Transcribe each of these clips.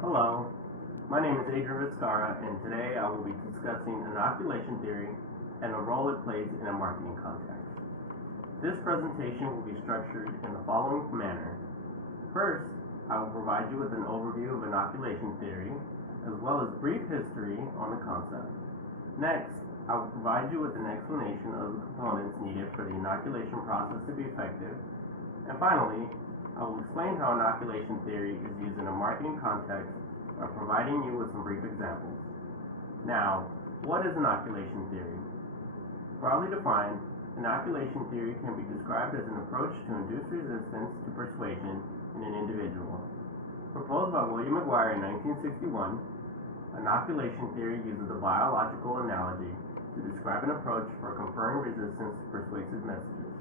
Hello, my name is Adrian Vizcara, and today I will be discussing inoculation theory and the role it plays in a marketing context. This presentation will be structured in the following manner. First, I will provide you with an overview of inoculation theory, as well as brief history on the concept. Next, I will provide you with an explanation of the components needed for the inoculation process to be effective. And finally, I will explain how inoculation theory is used in a marketing context by providing you with some brief examples. Now, what is inoculation theory? Broadly defined, inoculation theory can be described as an approach to induce resistance to persuasion in an individual. Proposed by William McGuire in 1961, inoculation theory uses a biological analogy to describe an approach for conferring resistance to persuasive messages.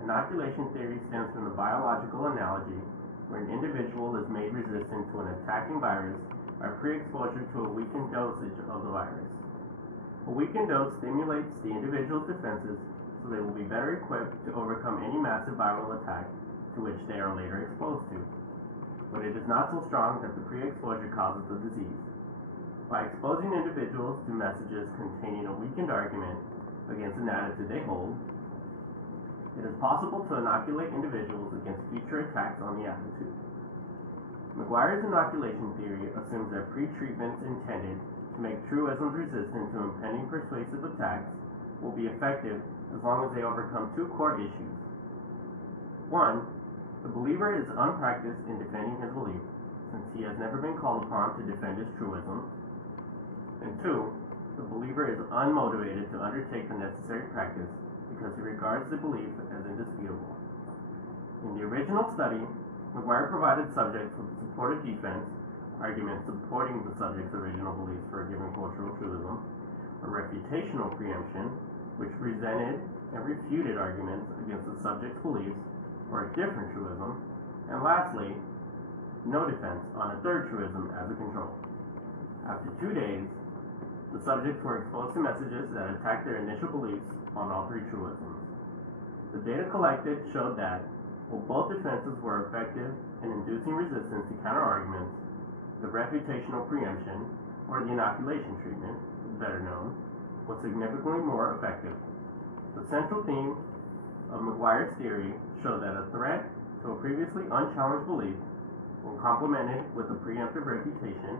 Inoculation theory stems from the biological analogy where an individual is made resistant to an attacking virus by pre-exposure to a weakened dosage of the virus. A weakened dose stimulates the individual's defenses so they will be better equipped to overcome any massive viral attack to which they are later exposed to. But it is not so strong that the pre-exposure causes the disease. By exposing individuals to messages containing a weakened argument against an attitude they hold, it is possible to inoculate individuals against future attacks on the attitude. McGuire's inoculation theory assumes that pre-treatments intended to make truisms resistant to impending persuasive attacks will be effective as long as they overcome two core issues. 1. The believer is unpracticed in defending his belief, since he has never been called upon to defend his truism. And 2. The believer is unmotivated to undertake the necessary practice because he regards the belief as indisputable. In the original study, McGuire provided subjects with a supportive defense, arguments supporting the subject's original beliefs for a given cultural truism, a refutational preemption, which presented and refuted arguments against the subject's beliefs for a different truism, and lastly, no defense on a third truism as a control. After 2 days, the subjects were exposed to messages that attacked their initial beliefs on all three truisms. The data collected showed that, while both defenses were effective in inducing resistance to counterarguments, the refutational preemption, or the inoculation treatment, better known, was significantly more effective. The central theme of McGuire's theory showed that a threat to a previously unchallenged belief, when complemented with a preemptive refutation,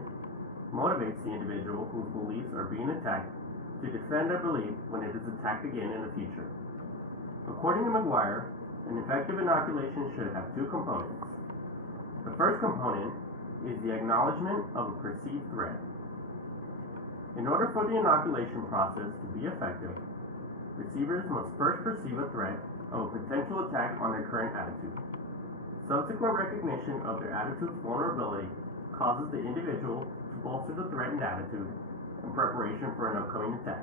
motivates the individual whose beliefs are being attacked to defend their belief when it is attacked again in the future. According to McGuire, an effective inoculation should have two components. The first component is the acknowledgement of a perceived threat. In order for the inoculation process to be effective, receivers must first perceive a threat of a potential attack on their current attitude. Subsequent recognition of their attitude's vulnerability causes the individual to bolster the threatened attitude in preparation for an upcoming attack.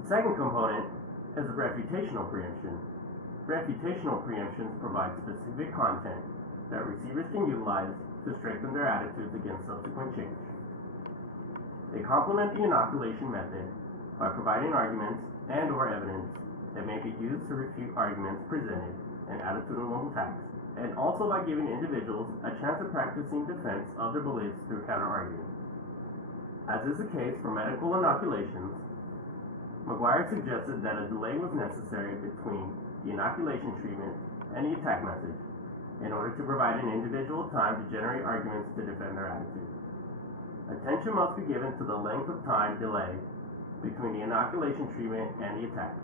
The second component is the refutational preemption. Refutational preemptions provide specific content that receivers can utilize to strengthen their attitudes against subsequent change. They complement the inoculation method by providing arguments and/or evidence that may be used to refute arguments presented in attitudinal attacks, and also by giving individuals a chance of practicing defense of their beliefs through counterargument. As is the case for medical inoculations, McGuire suggested that a delay was necessary between the inoculation treatment and the attack message in order to provide an individual time to generate arguments to defend their attitude. Attention must be given to the length of time delay between the inoculation treatment and the attack.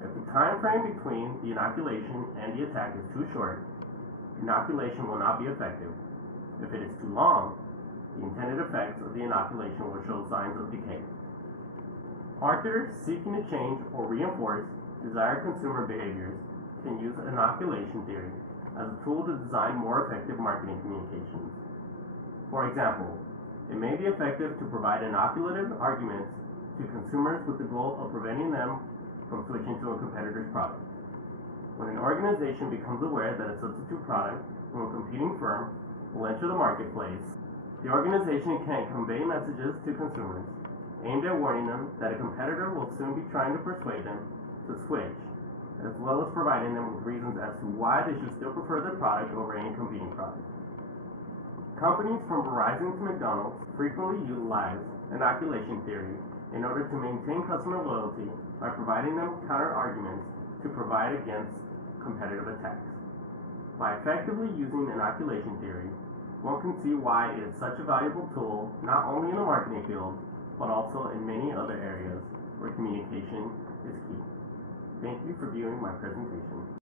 If the time frame between the inoculation and the attack is too short, inoculation will not be effective. If it is too long, the intended effects of the inoculation will show signs of decay. Marketers seeking to change or reinforce desired consumer behaviors can use inoculation theory as a tool to design more effective marketing communications. For example, it may be effective to provide inoculative arguments to consumers with the goal of preventing them from switching to a competitor's product. When an organization becomes aware that a substitute product from a competing firm will enter the marketplace, the organization can convey messages to consumers aimed at warning them that a competitor will soon be trying to persuade them to switch, as well as providing them with reasons as to why they should still prefer their product over any competing product. Companies from Verizon to McDonald's frequently utilize inoculation theory in order to maintain customer loyalty by providing them counter-arguments to provide against competitive attacks. By effectively using inoculation theory, one can see why it is such a valuable tool not only in the marketing field, but also in many other areas where communication is key. Thank you for viewing my presentation.